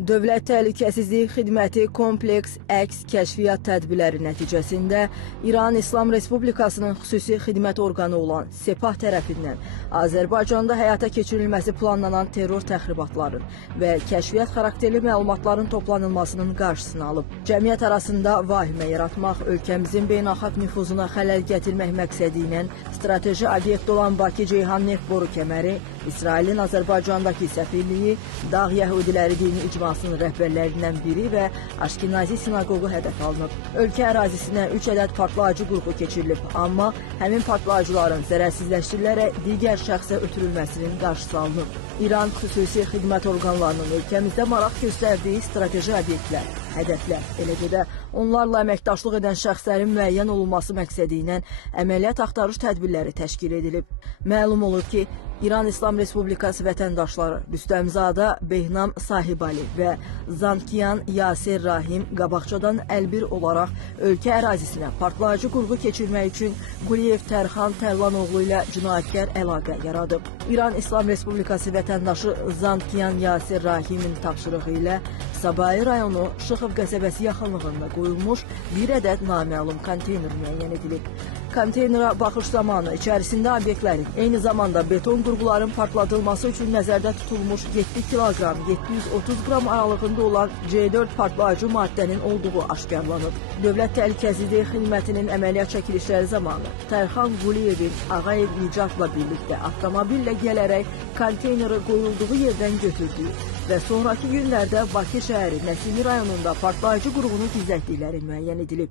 Dövlət Təhlükəsizlik Xidməti kompleks əks kəşfiyyat tədbirləri nəticəsində İran İslam Respublikasının xüsusi xidmət orqanı olan Sepah tərəfindən Azərbaycanda həyata keçirilməsi planlanan terror təxribatların və kəşfiyyat xarakterli məlumatların toplanılmasının qarşısını alıb. Cəmiyyət arasında vahimə yaratmaq, ölkəmizin beynəlxalq nüfuzuna xələl gətirmək məqsədi ilə strateji obyekt olan Bakı-Ceyhan neft boru kəməri, İsrailin Azərbaycandakı səfirliyi, Dağ Yəhudiləri dini icmasının rəhbərlərindən biri və Aşkenazi sinaqoqu hədəf alınıb. Ölkə ərazisinə 3 ədəd partlayıcı qrupu keçirilib, amma həmin partlayıcıların zərərsizləşdirilərək digər şəxsə ötürülməsinin qarşısı alınıb. İran xüsusi xidmət orqanlarının ölkəmizdə maraq göstərdiyi strateji obyektlər, hədəflər, eləcə də onlarla əməkdaşlıq edən şəxslərin müəyyən olunması məqsədi ilə əməliyyat axtarış tədbirləri təşkil edilib. Məlum olub ki, İran İslam Respublikası vətəndaşları Rüstəmzadə Behnam Sahibali və Zankiyan Yasir Rahim qabaqcadan əlbir olaraq ölkə ərazisinə partlayıcı qurğu keçirmək üçün Quliyev Tərxan Tərlanoğlu ilə cinayətkar əlaqə yaradıb. İran İslam Respublikası vətəndaşı Zankiyan Yasir Rahimin tapşırığı ilə Sabayi rayonu Şıxov qəsəbəsi yaxınlığında qoyulmuş bir ədəd naməlum konteyner müəyyən edilib. Konteynera baxış zamanı içərisində obyektlərin, eyni zamanda beton qurğuların partladılması üçün nəzərdə tutulmuş 7 kiloqram, 730 qram aralığında olan C4 partlayıcı maddənin olduğu aşkarlanıb. Dövlət Təhlükəsizlik Xidmətinin əməliyyat çəkilişləri zamanı Tərxan Quliyevin Ağayev Nicatla birlikdə avtomobillə gələrək konteyneri qoyulduğu yerdən götürdüyü və sonraki günlərdə Bakı şəhəri Nəsimi rayonunda partlayıcı qurğunu gizlətdikləri müəyyən edilib.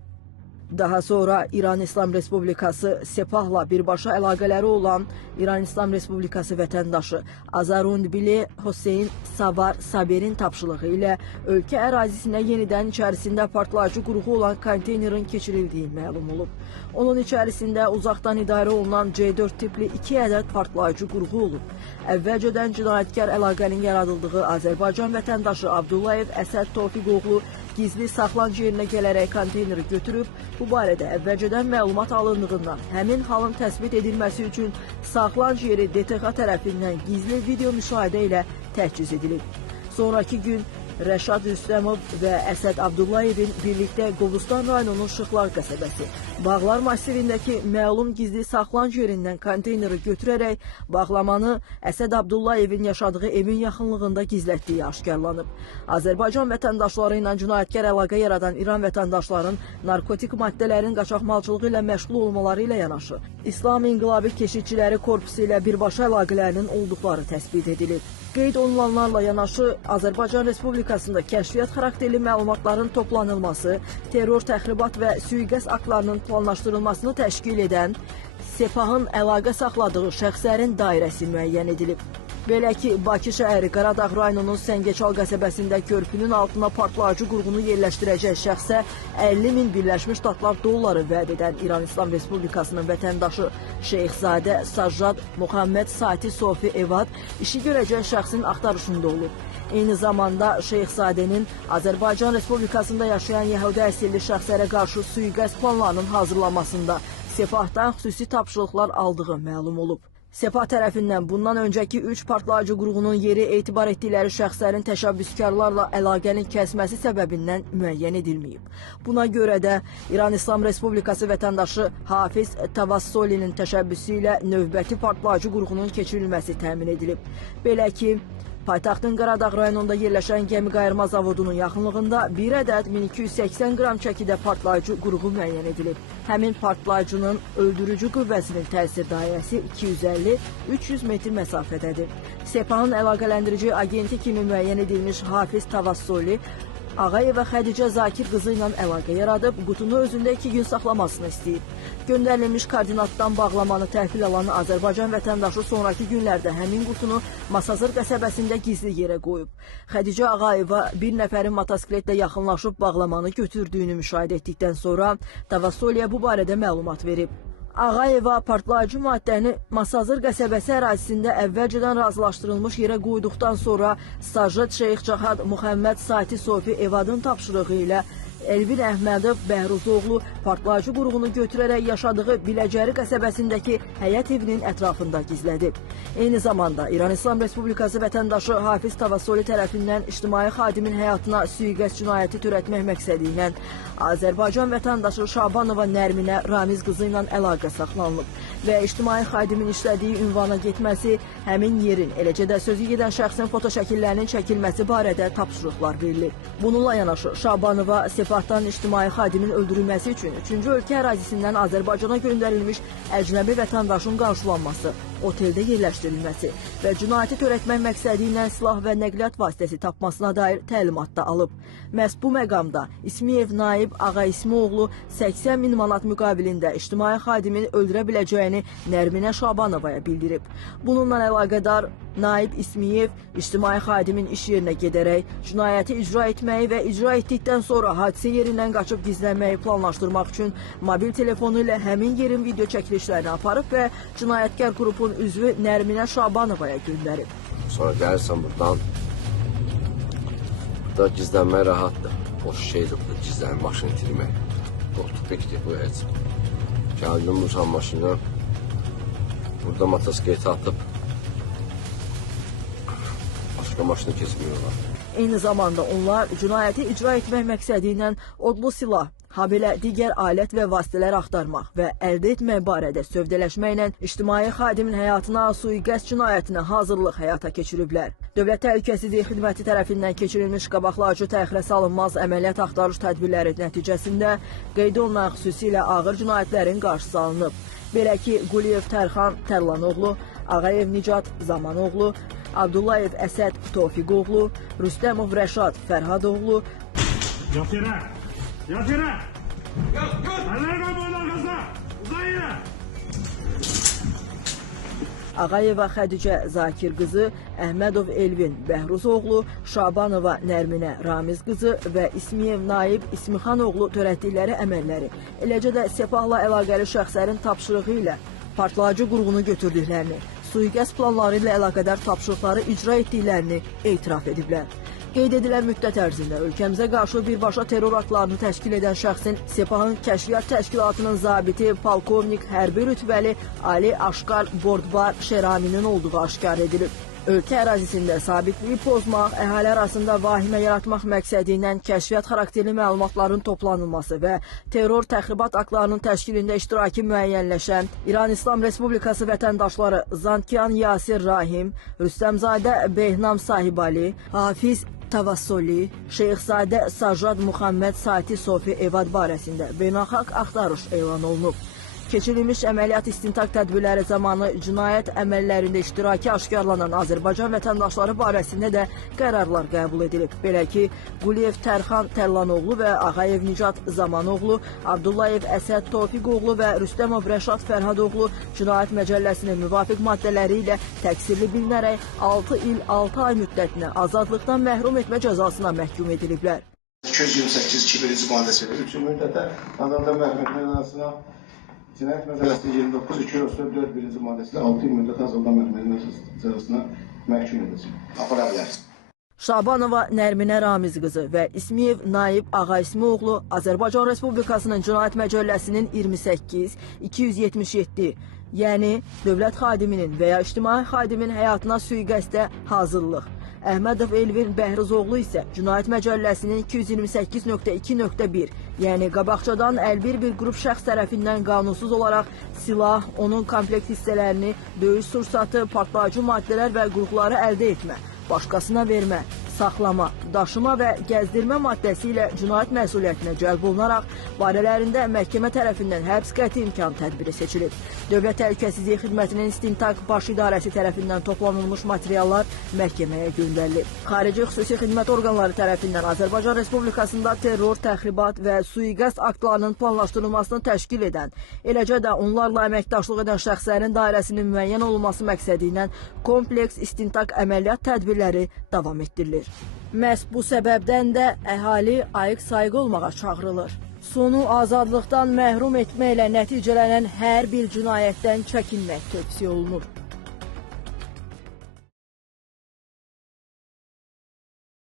Daha sonra İran İslam Respublikası Sepahla birbaşa əlaqələri olan İran İslam Respublikası vətəndaşı Azarundbili Hüseyn Savar Saberin tapşırığı ilə ölkə ərazisinə yenidən içərisində partlayıcı qurğu olan konteynerin keçirildiyi məlum olub. Onun içərisində uzaqdan idarə olunan C4 tipli 2 ədəd partlayıcı qurğu olub. Əvvəlcədən cinayətkar əlaqənin yaradıldığı Azərbaycan vətəndaşı Abdullayev Əsəd Tofiqoğlu gizli saxlanc yerinə gələrək konteyneri götürüb, bu barədə əvvəlcədən məlumat alındığından həmin halın təsbit edilməsi üçün saxlanc yeri DTX tərəfindən gizli video müşahidə ilə təchiz edilib. Sonraki gün Rəşad Rüstəmov və Əsəd Abdullayevin birlikdə Qobustan rayonunun Şıxlar qəsəbəsi, Bağlar masivindəki məlum gizli saxlanc yerindən konteyneri götürərək bağlamanı Əsəd Abdullayevin yaşadığı evin yaxınlığında gizlətdiyi aşkarlanıb. Azərbaycan vətəndaşları ilə cinayətkar əlaqə yaradan İran vətəndaşların narkotik maddələrin qaçaqmalçılığı ilə məşğul olmaları ilə yanaşı, İslam İnqilabı Keşikçiləri Korpusu ilə birbaşa əlaqələrinin olduqları təsbit edilib. Qeyd olunanlarla yanaşı Azərbaycan Respublikasında kəşfiyyat xarakterli məlumatların toplanılması, terror, təxribat və sui-qəsd aktlarının planlaşdırılmasını təşkil edən Sepahın əlaqə saxladığı şəxslərin dairəsi müəyyən edilib. Belə ki, Bakı şəhəri Qaradağ rayonunun Səngəçal qəsəbəsində körpünün altına partlayıcı qurğunu yerləşdirəcək şəxsə 50.000 Birləşmiş Ştatlar dolları vəd edən İran İslam Respublikasının vətəndaşı Şeyxzadə Sajjad Muhammed Sati Sofi Evad işi görəcək şəxsin axtarışında olub. Eyni zamanda Şeyxzadənin Azərbaycan Respublikasında yaşayan yəhudi əsilli şəxslərə qarşı sui-qəsd planlarının hazırlanmasında Sepahdan xüsusi tapşırıqlar aldığı məlum olub. Sepah tərəfindən bundan öncəki 3 partlayıcı qurğunun yeri etibar etdikləri şəxslərin təşəbbüskarlarla əlaqənin kəsməsi səbəbindən müəyyən edilməyib. Buna görə də İran İslam Respublikası vətəndaşı Hafiz Tavassolinin təşəbbüsü ilə növbəti partlayıcı qurğunun keçirilməsi təmin edilib. Belə ki, paytaxtın Qaradağ rayonunda yerləşən gəmi qayırma zavodunun yaxınlığında bir ədəd 1280 qram çəkidə partlayıcı qurğu müəyyən edilib. Həmin partlayıcının öldürücü qüvvəsinin təsir dairəsi 250-300 metr məsafədədir. Sepahın əlaqələndirici agenti kimi müəyyən edilmiş Hafiz Tavassoli, Ağayev və Xədicə Zakir qızı ilə əlaqə yaradıb, qutunu özündə 2 gün saxlamasını istəyib. Göndərilmiş koordinatdan bağlamanı təhvil alan Azərbaycan vətəndaşı sonraki günlərdə həmin qutunu Masazır qəsəbəsində gizli yerə qoyub. Xədicə Ağayeva bir nəfərin motosikletlə yaxınlaşıb bağlamanı götürdüyünü müşahidə etdikdən sonra Tavassoliyə bu barədə məlumat verib. Ağayeva partlayıcı maddəni Masazır qəsəbəsi ərazisində əvvəlcədən razılaşdırılmış yerə qoyduqdan sonra Sajjad Şeyx Cahad Muhammed Sati Sofi Evadın tapşırığı ilə Elvin Əhmədov Bəhruzoğlu partlayıcı qurğunu götürərək yaşadığı Biləcəri qəsəbəsindəki həyət evinin ətrafında gizlədib. Eyni zamanda İran İslam Respublikası vətəndaşı Hafiz Tavassoli tərəfindən ictimai xadimin həyatına sui-qəsd cinayəti törətmək məqsədi ilə Azərbaycan vətəndaşı Şabanova Nərminə Ramiz qızı ilə əlaqə saxlanılıb və ictimai xadimin işlədiyi ünvana getməsi, həmin yerin, eləcə də sözü gedən şəxsin fotoşəkillərinin çəkilməsi barədə tapşırıqlar verilib. Bununla yanaşı Şabanova Sepahdan ictimai xadimin öldürülməsi üçün 3-cü ölkə ərazisindən Azərbaycana göndərilmiş əcnəbi vətəndaşın qarşılanması, oteldə yerləşdirilməsi və cinayəti törətmək məqsədi ilə silah və nəqliyyat vasitəsi tapmasına dair təlimat da alıb. Məhz bu məqamda İsmiyev Naib Ağa İsmioğlu 80 min manat müqabilində ictimai xadimin öldürə biləcəyini Nərminə Şabanovaya bildirib. Bununla əlaqədar Naib İsmiyev ictimai xadimin iş yerinə gedərək cinayəti icra etməyi və icra etdikdən sonra hadisə yerindən qaçıb gizlənməyi planlaşdırmaq üçün mobil telefonu ilə həmin yerin video çəkilişlərini aparıb və cinayətkar qrupun üzvü Nərminə Şabanovaya göndərib. Sonra gəlirsən buradan, burada gizlənmək rahatdır. Boş şeydir burada gizlənmək, maşını itirmək. Topikdir bu heç. Gəldim bu maşını, burada motosikletə atıb başqa maşını keçmiyorlar. Eyni zamanda onlar cinayəti icra etmək məqsədi ilə odlu silah, habelə digər alət və vasitələr axtarmaq və əldə etmək barədə sövdələşməklə ictimai xadimin həyatına sui-qəsd cinayətinə hazırlıq həyata keçiriblər. Dövlət Təhlükəsizlik Xidməti tərəfindən keçirilmiş qabaqlayıcı təxirə salınmaz əməliyyat axtarış tədbirləri nəticəsində qeyd olunan xüsusilə ağır cinayətlərin qarşısı alınıb. Belə ki, Quliyev Tərxan Tərlanoğlu, Ağayev Nicat Zamanoğlu, Abdullayev Əsəd Tofiqoğlu, Rüstəmov Rəşad Fərhadoğlu, Yat yerə! Yat yerə! Əllər qabuğun arxasına! Uzan yerə! Ağayeva Xədicə Zakir qızı, Əhmədov Elvin Bəhruzoğlu, Şabanova Nərminə Ramiz qızı və İsmiyev Naib İsmixanoğlu törətdikləri əməlləri, eləcə də Sepahla əlaqəli şəxslərin tapşırığı ilə partlayıcı qurğunu götürdüklərini, sui-qəsd planları ilə əlaqədar tapşırıqları icra etdiklərini etiraf ediblər. Qeyd edilən müddət ərzində ölkəmizə qarşı birbaşa terror aktlarını təşkil edən şəxsin Sepahın Kəşfiyyat Təşkilatının zabiti polkovnik hərbi rütbəli Ali Aşqar Bordbar Şeraminin olduğu aşkar edilib. Ölkə ərazisində sabitliyi pozmaq, əhali arasında vahimə yaratmaq məqsədi ilə kəşfiyyat xarakterli məlumatların toplanılması və terror təxribat aktlarının təşkilində iştiraki müəyyənləşən İran İslam Respublikası vətəndaşları Zankiyan Yasir Rahim, Rüstəmzadə Behnam Sahibali, Hafiz Tavassoli, Şeyxzadə Sajad Muhammed Sati Sofi Evad barəsində beynəlxalq axtarış elan olunub. Keçirilmiş əməliyyat istintaq tədbirləri zamanı cinayət əməllərində iştiraki aşkarlanan Azərbaycan vətəndaşları barəsində də qərarlar qəbul edilib. Belə ki, Quliyev Tərxan Tərlanoğlu və Ağayev Nicat Zamanoğlu, Abdullayev Əsəd Tofiqoğlu və Rüstəmov Rəşad Fərhadoğlu cinayət məcəlləsinin müvafiq maddələri ilə təqsirli bilinərək 6 il 6 ay müddətinə azadlıqdan məhrum etmə cəzasına məhkum ediliblər. 228-2 maddəsi ilə 3 il müddətə azadlıqdan məhrum etmə cəzasına, Cinayət Məcəlləsinin 29-204-1-ci maddəsilə 6 il müddət azadlıqdan məhrum etmə cəzasına məhkum edilsin. Apara bilər. Şabanova Nərminə Ramiz qızı və İsmiyev Naib Ağa İsmioğlu Azərbaycan Respublikasının Cinayət Məcəlləsinin 28-277, yəni dövlət xadiminin və ya ictimai xadimin həyatına sui-qəsdə hazırlıq. Əhmədov Elvin Bəhruzoğlu isə Cinayət Məcəlləsinin 228.2.1, yəni qabaqcadan əlbir bir qrup şəxs tərəfindən qanunsuz olaraq silah, onun komplekt hissələrini, döyüş sursatı, partlayıcı maddələr və qurğuları əldə etmə, başqasına vermə, saxlama, daşıma və gəzdirmə maddəsi ilə cinayət məsuliyyətinə cəlb olunaraq barələrində məhkəmə tərəfindən həbs qəti imkan tədbiri seçilib. Dövlət Təhlükəsizlik Xidmətinin İstintaq Baş İdarəsi tərəfindən toplanılmış materiallar məhkəməyə göndərilib. Xarici xüsusi xidmət orqanları tərəfindən Azərbaycan Respublikasında terror, təxribat və sui-qəsd aktlarının planlaşdırılmasını təşkil edən, eləcə də onlarla əməkdaşlıq edən şəxslərin dairəsinin müəyyən olunması məqsədi ilə kompleks istintaq əməliyyat tədbirləri davam etdirilir. Məhz bu səbəbdən də əhali ayıq-sayıq olmağa çağırılır. Sonu azadlıqdan məhrum etməklə nəticələnən hər bir cinayətdən çəkinmək tövsiyə olunur.